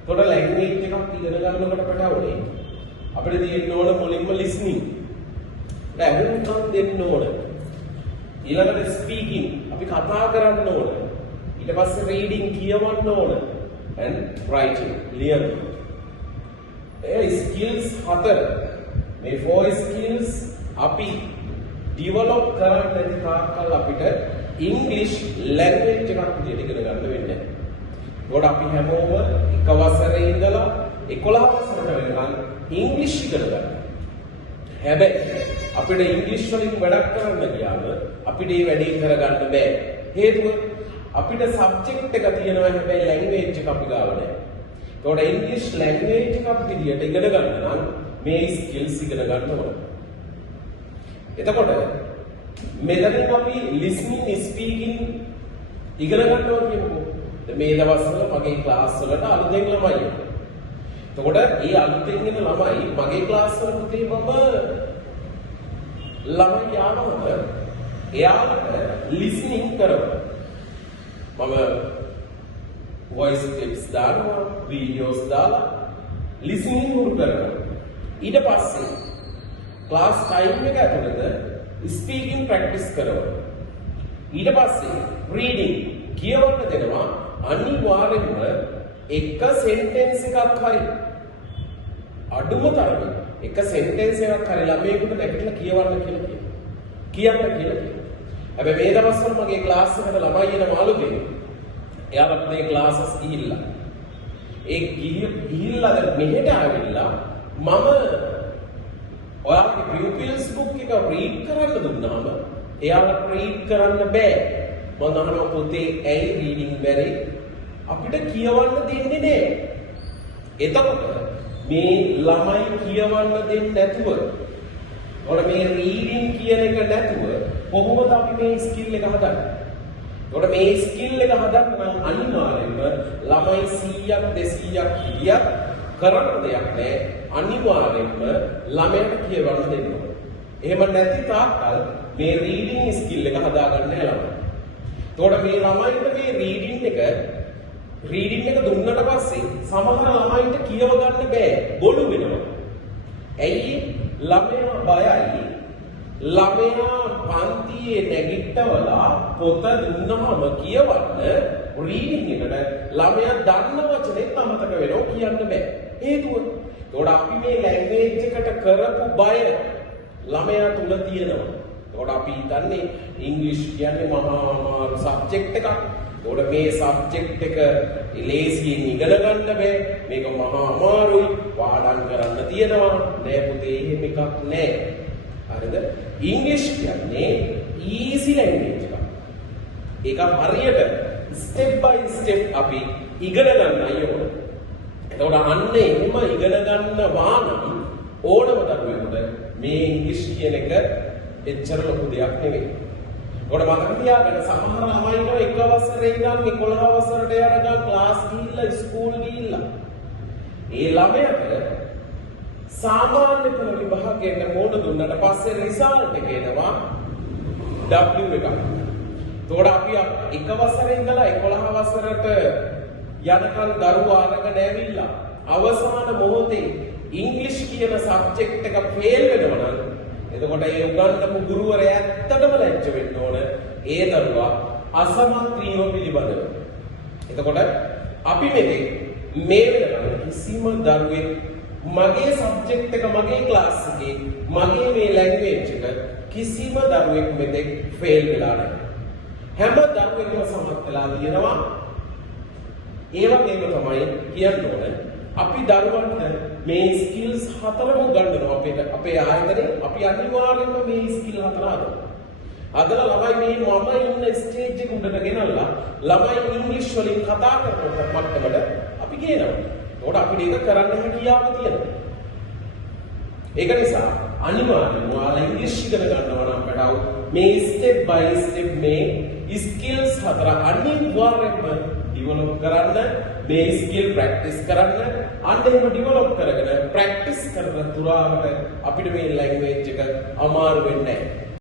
එතකොට ලැන්ග්වේජ් එකක් ඉගෙන ගන්නකොට පැටවුනේ අපිට තියෙන්න ඕන මුලින්ම listening. ඇහුම්කම් දෙන්න ඕන. ඊළඟට ස්පීකින් අපි කතා කරන්න ඕන. ඊට පස්සේ රීඩින් කියවන්න ඕන. and writing ලියන්න. ඒ ස්කිල්ස් 4 මේ 4 ස්කිල්ස් අපි ඩෙවලොප් කරන්න නැති තාක්කල් අපිට ඉංග්‍රීසි ලැන්ග්වේජ් එකක් විදිහට ඉගෙන ගන්න වෙන්නේ නැහැ. ඒකට අපි හැමෝම එක වසරේ ඉඳලා 11 වසරට වෙනකන් ඉංග්‍රීසි ඉගෙන ගන්න. හැබැයි අපිට ඉංග්‍රීසි වලින් වැඩක් කරන්න ගියාම අපිට මේ වැඩේ කරගන්න බෑ. හේතුව අපිට සබ්ජෙක්ට් එක තියෙනවා හැබැයි ලැන්ග්වේජ් එක අපි ගාව නැහැ. ඒකට ඉංග්‍රීසි ලැන්ග්වේජ් එකක් විදියට ඉගෙන ගන්න නම් මේ ස්කිල්ස් ඉගෙන ගන්න ඕන. එතකොට මෙතනින් අපි listening speaking ඉගෙන ගන්නවා කියමුකෝ. මේ දවස්වල මගේ ක්ලාස් වලට අලුතෙන් ළමයි. එතකොට මේ අලුතෙන් එන ළමයි මගේ ක්ලාස් වල පුතේ මම ළමයි යානවද එයාලට listening කරනවා. මම voice clips දානවා, videos දාලා listening උරු කරනවා. ඊට පස්සේ ක්ලාස් ටයිම් එක ඇතුළත ස්පීකින් ප්‍රැක්ටිස් කරනවා. ඊට පස්සේ රීඩින් කියවන්න දෙනවා. අනිවාර්යයෙන්ම එක සෙන්ටෙන්ස් එකක් හරි අඩුම තරමේ එක සෙන්ටෙන්ස් එකක් හරි ළමයෙකුට නැගිටලා කියවන්න කියන්න කියලා. හැබැයි මේ දවස්වල මගේ ක්ලාස් එකට ළමයි එන මාළුකේ එයාලා මේ ක්ලාසස් ගිහිල්ලා ඒ ගිහිල්ලා දැන් මෙහෙට ආවිල්ලා මම ඔයාලගේ pupils book එක read කරන්න දුන්නාම එයාලට read කරන්න බෑ. මම අහනවා පොතේ ඇයි reading බැරි? අපිට කියවන්න දෙන්නේ නෑ. එතකොට මේ ළමයි කියවන්න දෙන්නේ නැතුව ඔර මේ reading කියන එක නැතුව කොහොමද අපි මේ skill එක හදන්නේ? ඔර මේ skill එක හදන්න නම් අනිවාර්යයෙන්ම ළමයි 100ක් 200ක් කියක් කරන්න දෙයක් නෑ. අනිවාර්යයෙන්ම ළමයට කියවන්න දෙන්න ඕනේ. එහෙම නැති තාක්කල් මේ රීඩින් ස්කිල් එක හදාගන්න නෑ ළමයි. එතකොට මේ ළමයින්ට මේ රීඩින් එක දුන්නට පස්සේ සමහර ළමයින්ට කියව ගන්න බෑ. බොළු වෙනවා. ඇයි? ළමයා බයයි. ළමයා පන්තියේ නැගිට්ටවලා පොත දුන්නහම කියවන්න රීඩින් එකට ළමයා දන්න වචනේ අමතක වෙනවා කියන්න බෑ. හේතුව එතකොට අපි මේ ලැන්ග්වේජ් එකට කරපු බය ළමයා තුල තියෙනවා. එතකොට අපි හිතන්නේ ඉංග්‍රීසි කියන්නේ මහා අමාරු සබ්ජෙක්ට් එකක්. එතකොට මේ සබ්ජෙක්ට් එක ලේසියෙන් ඉගෙන ගන්න බෑ. මේක මහා අමාරුයි. පාඩම් කරන්න තියෙනවා. නෑ පුතේ එහෙම එකක් නෑ. හරිද? ඉංග්‍රීසි කියන්නේ ඊසි ලැන්ග්වේජ් එකක්. ඒක හරියට ස්ටෙප් බයි ස්ටෙප් අපි ඉගෙන ගන්න අයෝන. එතකොට අන්න එහෙම ඉගෙන ගන්නවා නම් ඕනම දරුවෙකුට මේ ඉංග්‍රීසි කියන එක එච්චර ලොකු දෙයක් නෙවෙයි. ඒකට මතක තියාගන්න සමහර ළමයින්ව එක වසරේ ඉඳන් 11 වසරට යනකම් ක්ලාස් ගිහිල්ලා ස්කූල් ගිහිල්ලා ඒ ළමයාට සාමාන්‍ය පෙළ විභාගයට මොන දුන්නට පස්සේ රිසල්ට් එක එනවා W එකක්. එතකොට අපි එක වසරේ ඉඳලා 11 වසරට යනකම් දරුවා අරගෙන ඇවිල්ලා අවසාන මොහොතේ ඉංග්‍රීසි කියන සබ්ජෙක්ට් එක ෆේල් වෙනවා නම් එතකොට ඒ උගන්වපු ගුරුවරයා ඇත්තටම ලැජ්ජ වෙන්න ඕන ඒ දරුවා අසමත් වීම පිළිබඳව. එතකොට අපි මේ වෙනකන් කිසිම දරුවෙක් මගේ සබ්ජෙක්ට් එක මගේ ක්ලාස් එකේ මගේ මේ ලැන්ග්වේජ් එක කිසිම දරුවෙක් මෙතෙක් ෆේල් වෙලා නැහැ. හැම දරුවෙක්ම සමත් වෙලා තියෙනවා. ඒ වගේම තමයි කියන්න ඕනේ අපි දරුවන්ට මේ ස්කිල්ස් හතරම උගන්වනවා. අපේ ආයතනයේ අපි අනිවාර්යයෙන්ම මේ ස්කිල් හතර හදනවා. අදලා ළමයි මේ මම ඉන්න ස්ටේජ් එක උඩට ගෙනල්ලා ළමයි ඉංග්‍රීසි වලින් කතා කරන මට්ටමට අපි ගේනවා. ඒකට අපිට ඒක කරන්න හැකියාව තියෙනවා. ඒක නිසා අනිවාර්යයෙන්ම ඔයාලා ඉංග්‍රීසි ඉගෙන ගන්නවා නම් පැටව මේ ස්ටෙප් බයි ස්ටෙප් මේ ස්කිල්ස් හතර අනිවාර්යයෙන්ම ඩෙවලොප් කරන්න, මේ ස්කිල් ප්‍රැක්ටිස් කරන්න. අන්න එහෙම ඩෙවලොප් කරගෙන ප්‍රැක්ටිස් කරන තුරාවට අපිට මේ ලැන්ග්වේජ් එක අමාරු වෙන්නේ නැහැ.